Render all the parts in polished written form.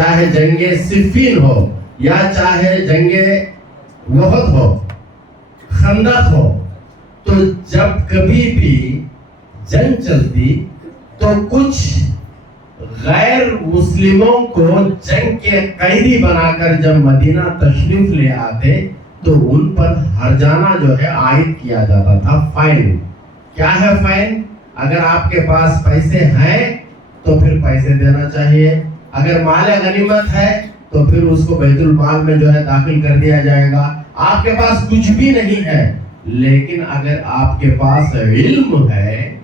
چاہے جنگ صفین ہو یا چاہے جنگ احد ہو، خندق ہو، تو جب کبھی بھی جنگ چلتی تو کچھ غیر مسلموں کو جنگ کے قیدی بنا کر جب مدینہ تشریف لے آتے تو ان پر ہرجانہ جو ہے عائد کیا جاتا تھا، فائن۔ کیا ہے فائن؟ اگر آپ کے پاس پیسے ہیں تو پھر پیسے دینا چاہیے، اگر مال غنیمت ہے تو پھر اس کو بیت المال میں جو ہے داخل کر دیا جائے گا۔ آپ کے پاس کچھ بھی نہیں ہے لیکن اگر آپ کے پاس علم ہے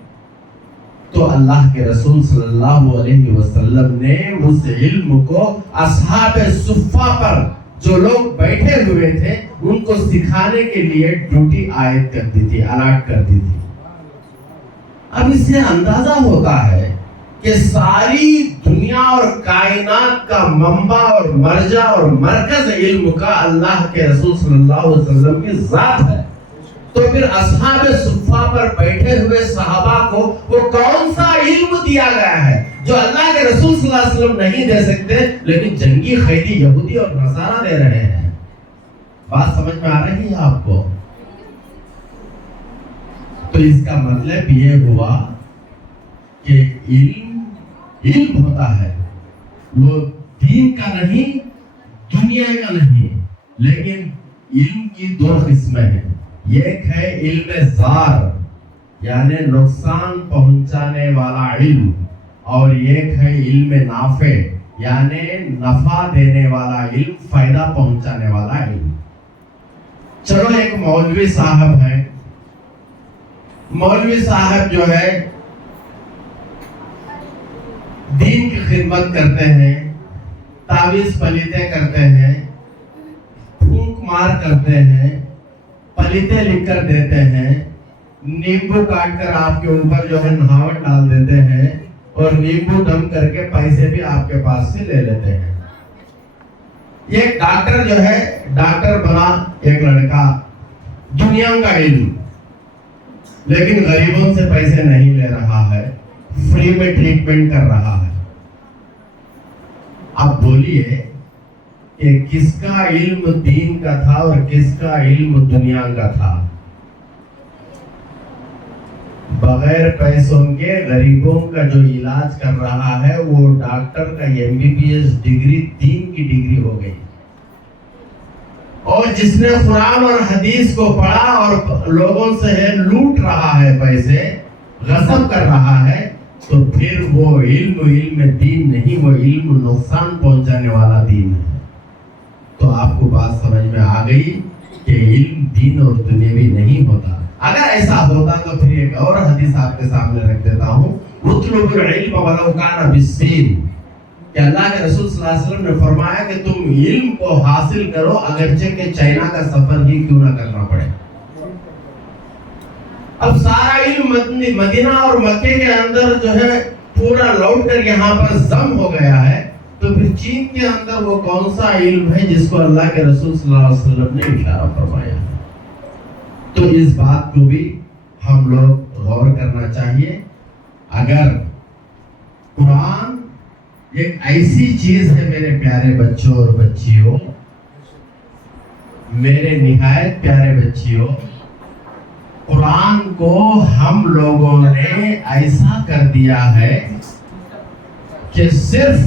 تو اللہ کے رسول صلی اللہ علیہ وسلم نے اس علم کو اصحاب صفہ پر جو لوگ بیٹھے ہوئے تھے ان کو سکھانے کے لیے ڈیوٹی عائد کر دی تھی، الاٹ کر دی تھی۔ اب اس سے اندازہ ہوتا ہے کہ ساری دنیا اور کائنات کا منبع اور مرجع اور مرکز علم کا اللہ کے رسول صلی اللہ علیہ وسلم کی ذات ہے، تو پھر اصحاب صفہ پر بیٹھے ہوئے صحابہ کو وہ کون سا علم دیا گیا ہے جو اللہ کے رسول صلی اللہ علیہ وسلم نہیں دے سکتے لیکن جنگی قیدی یہودی اور نصارہ دے رہے ہیں؟ بات سمجھ میں آ رہی ہے آپ کو؟ تو اس کا مطلب یہ ہوا کہ علم ہوتا ہے، وہ دین کا نہیں، دنیا کا نہیں، لیکن علم کی دو قسمیں ہیں۔ ایک ہے علم ضار یعنی نقصان پہنچانے والا علم، اور ایک ہے علم نافع یعنی نفع دینے والا علم، فائدہ پہنچانے والا علم۔ چلو ایک مولوی صاحب ہے، مولوی صاحب جو ہے دین کی خدمت کرتے ہیں، تعویذ پلیتے کرتے ہیں، پھونک مار کرتے ہیں، پلیتے لکھ کر دیتے ہیں، نیمبو کاٹ کر آپ کے اوپر جو ہے نہاوٹ ڈال دیتے ہیں اور نیمبو دم کر کے پیسے بھی آپ کے پاس سے لے لیتے ہیں۔ ایک ڈاکٹر جو ہے، ڈاکٹر بنا ایک لڑکا، دنیا کا علم، لیکن غریبوں سے پیسے نہیں لے رہا ہے، فری میں ٹریٹمنٹ کر رہا ہے۔ اب بولیے کہ کس کا علم دین کا تھا اور کس کا علم دنیا کا تھا؟ بغیر پیسوں کے غریبوں کا جو علاج کر رہا ہے وہ ڈاکٹر کا MBBS ڈگری، دین کی ڈگری ہو گئی، اور جس نے قرآن اور حدیث کو پڑھا اور لوگوں سے لوٹ رہا ہے، پیسے غصب کر رہا ہے، تو پھر وہ علم دین نہیں، وہ علم نقصان پہنچانے والا دین ہے۔ تو آپ کو بات سمجھ میں آ گئی کہ علم دین اور دنیاوی نہیں ہوتا۔ اگر ایسا ہوتا تو پھر ایک اور حدیث آپ کے سامنے رکھ دیتا ہوں، اطلبوا العلم ولو کان بالسین، کہ اللہ کے رسول صلی اللہ علیہ وسلم نے فرمایا کہ تم علم کو حاصل کرو اگرچہ کہ چائنا کا سفر ہی کیوں نہ کرنا پڑے۔ اب سارا علم مدینہ اور مکے کے اندر جو ہے پورا لوٹ کر یہاں پر ضم ہو گیا ہے، تو پھر چین کے اندر وہ کون سا علم ہے جس کو اللہ کے رسول صلی اللہ علیہ وسلم نے اشارہ فرمایا ہے؟ تو اس بات کو بھی ہم لوگ غور کرنا چاہیے۔ اگر قرآن ایک ایسی چیز ہے میرے پیارے بچوں اور بچیوں، میرے نہایت پیارے بچیوں، قرآن کو ہم لوگوں نے ایسا کر دیا ہے کہ صرف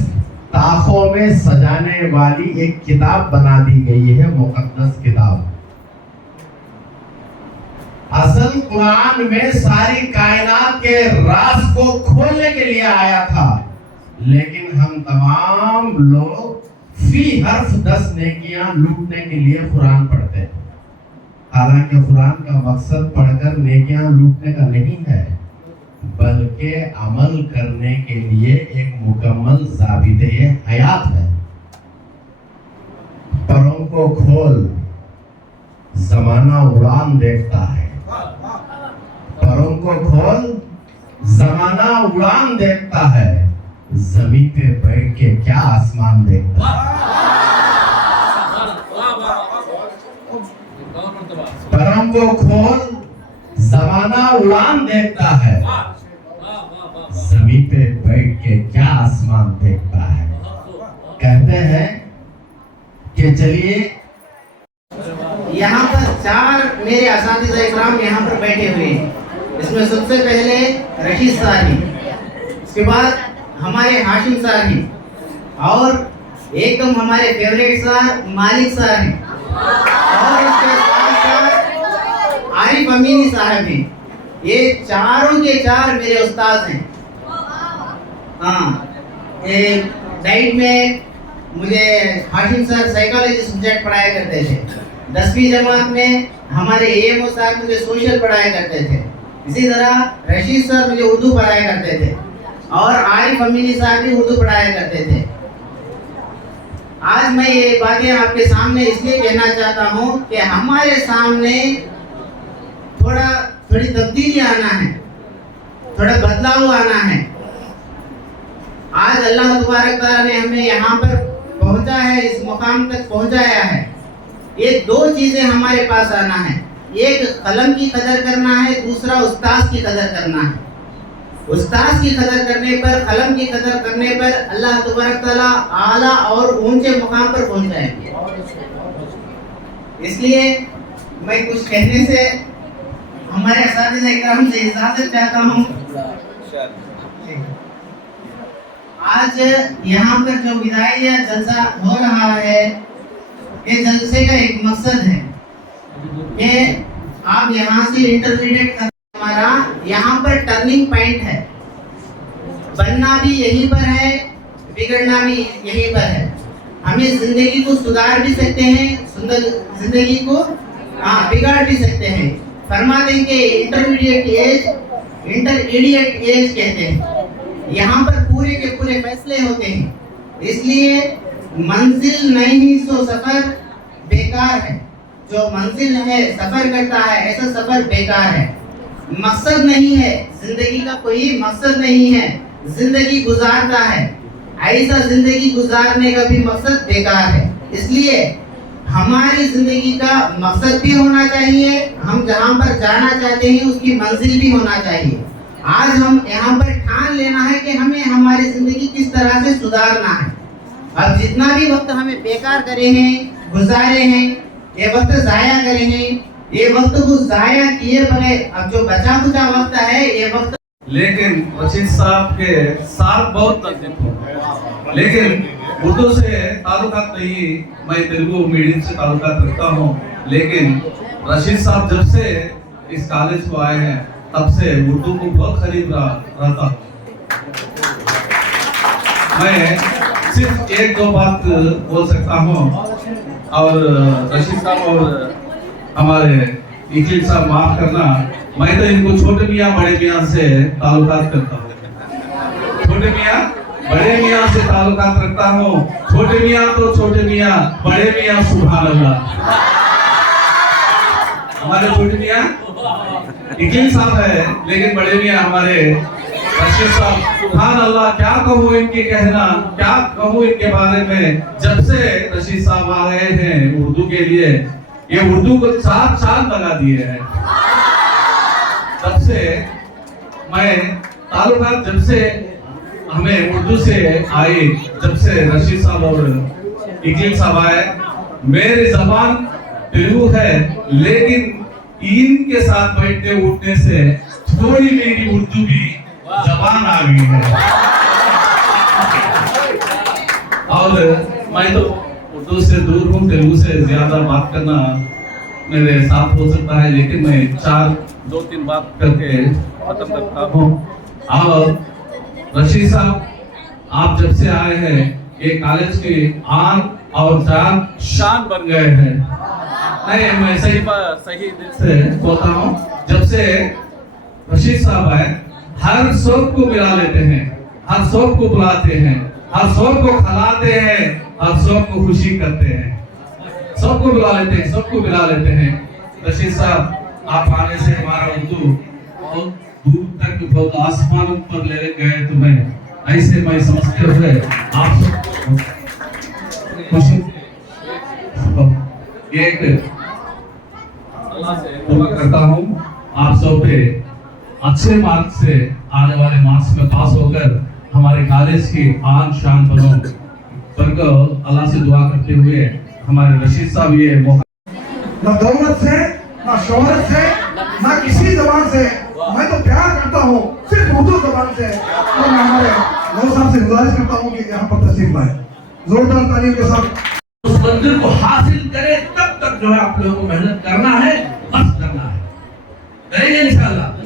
طاقوں میں سجانے والی ایک کتاب بنا دی گئی ہے، مقدس کتاب۔ اصل قرآن میں ساری کائنات کے راز کو کھولنے کے لیے آیا تھا، لیکن ہم تمام لوگ فی حرف 10 نیکیاں لوٹنے کے لیے قرآن پڑھتے ہیں۔ حالانکہ قرآن کا مقصد پڑھ کر نیکیاں لوٹنے کا نہیں ہے، بلکہ عمل کرنے کے لیے ایک مکمل ضابطۂ حیات ہے۔ پروں کو کھول، زمانہ اڑان دیکھتا ہے، پروں کو کھول، زمانہ اڑان دیکھتا ہے، زمین پہ بیٹھ کے کیا آسمان دیکھتا ہے۔ پروں کو کھول، زمانہ اڑان دیکھتا ہے، زمین پہ بیٹھ کے کیا آسمان دیکھتا ہے۔ कहते हैं कि चलिए यहाँ पर 4 मेरे असातिज़ा इकराम यहाँ पर बैठे हुए हैं। इसमें सबसे पहले रशीद सर हैं, उसके बाद हमारे हाशिम सर हैं, और एकदम हमारे फेवरेट सर मालिक सर हैं, और उसके साथ आरिफ अमीनी साहब हैं। ये चारों के 4 मेरे उस्ताद हैं। हाँ, डाइट में मुझे हाशिम सर साइकोलॉजी सब्जेक्ट पढ़ाया करते थे। 10वीं जमात में हमारे एएमओ साहब मुझे सोशल पढ़ाया करते थे। इसी तरह रशीद सर मुझे उर्दू पढ़ाया करते थे, और आरिफ अमीनी साहब भी उर्दू पढ़ाया करते थे। आज मैं ये बातें आपके सामने इसलिए कहना चाहता हूँ कि हमारे सामने थोड़ी तब्दीली आना है, थोड़ा बदलाव आना है। आज अल्लाह तबारक तआला ने हमें यहाँ पर पहुँचा है, इस मुकाम तक पहुँचाया है। ये 2 चीज़ें हमारे पास आना है, एक कलम की कदर करना है, दूसरा उस्ताद की कदर करना है। उस्ताद की कदर करने पर, कलम की कदर करने पर अल्लाह तबारक तआला आला और ऊंचे मुकाम पर पहुँचाएंगे। इसलिए मैं कुछ कहने से हमारे असातिज़ा इकराम से इजाज़त चाहता हूँ। आज यहाँ पर जो विदाइया जलसा हो रहा है, ये जलसे का एक मकसद है कि आप यहाँ से इंटरमीडिएट कर, हमारा यहाँ पर टर्निंग पॉइंट है। बनना भी यहीं पर है, बिगड़ना भी यहीं पर है। हमें जिंदगी को सुधार भी सकते हैं, जिंदगी को बिगाड़ भी सकते हैं। फरमाते हैं कि इंटरमीडिएट एज कहते हैं। यहाँ पर पूरे के पूरे फैसले होते हैं। इसलिए मंजिल नहीं सो सफर बेकार है। जो मंजिल है, सफर करता है, ऐसा सफर बेकार है। मकसद नहीं है जिंदगी का, कोई मकसद नहीं है, जिंदगी गुजारता है। ऐसा जिंदगी गुजारने का भी मकसद बेकार है। इसलिए हमारी जिंदगी का मकसद भी होना चाहिए, हम जहाँ पर जाना चाहते हैं उसकी मंजिल भी होना चाहिए। आज हम यहाँ पर ठान लेना है कि हमें हमारी जिंदगी किस तरह से सुधारना है। अब जितना भी वक्त हमें बेकार करे हैं, गुजारे हैं, ये वक्त जाया करे हैं, ये वक्त को जाया किए बगैर अब जो बचा कुचा वक्त है, ये वक्त। लेकिन रशीद साहब के साथ बहुत नजदीक हूँ, लेकिन उर्दू से ताल्लुकात नहीं। मैं तेलुगु मीडियम से ताल्लुकात रखता हूँ, लेकिन रशीद साहब जब से इस कॉलेज को आए हैं तब से उर्दू को बहुत करीब रहता हूँ। मैं सिर्फ 1-2 बात बोल सकता हूँ, और रशीद साहब और हमारे इकलील साहब माफ करना, मैं तो इनको छोटे मियाँ बड़े मियाँ से ताल्लुकात करता हूँ। छोटे मियाँ बड़े मियाँ से ताल्लुकात रखता हूँ। छोटे मियाँ तो छोटे मियाँ, बड़े मियाँ सुभान अल्लाह। हमारे छोटे मियाँ इकलील साहब है, लेकिन बड़े मियाँ हमारे रशीद साहब सुभान अल्लाह। क्या कहूँ इनके कहना, क्या कहूँ इनके बारे में। जब से रशीद साहब आ गए हैं उर्दू के लिए, ये उर्दू को 4 चांद लगा दिए हैं। तब से मैं ताल्लुकात जब से हमें उर्दू से आई, जब से रशीद साहब और इकलील साहब आए, मेरी जबान तेलुगु है, लेकिन इनके साथ बैठने उठने से थोड़ी मेरी उर्दू भी जबान आ गई है। और मैं तो उर्दू से दूर हूँ, तेलुगु से ज्यादा बात करना मेरे साथ हो सकता है, लेकिन मैं 2-3 बात करके खत्म करता हूँ। और रशीद साहब, आप जब से आए हैं ये कॉलेज की आन और जान शान बन गए हैं। नहीं, मैं सही दिल से बोलता हूँ, जब से रशीद साहब आए हर शौक को मिला लेते हैं, हर शौक को बुलाते हैं, हर शौक को खिलाते हैं, हर शौक को खुशी करते हैं, सबको बुला लेते हैं, सबको मिला लेते हैं। रशीद साहब, आप आने से हमारा उर्दू बहुत दूर तक, बहुत आसमान पर ले गए तुम्हें, ऐसे मैं समझते हुए आप सबको खुशी एक अल्लाह से दुआ करता हूँ आप सब पे अच्छे मार्क्स से आने वाले मार्क्स में पास होकर हमारे कॉलेज की आन शान बनो। पर को अल्लाह से दुआ करते हुए हमारे रशीद साहब ये मौका ना दौलत से, ना शोहरत से, ना किसी जबान से, मैं तो प्यार करता हूँ सिर्फ उर्दू जबान से। और मैं हमारे नौ साहब से गुजारिश करता हूँ कि यहाँ पर तशरीफ लाए, जोरदार तालीम के साथ। उस मंजिल को हासिल करे तब तक जो है आप लोगों को मेहनत करना है, बस करना है, करेंगे इंशाअल्लाह।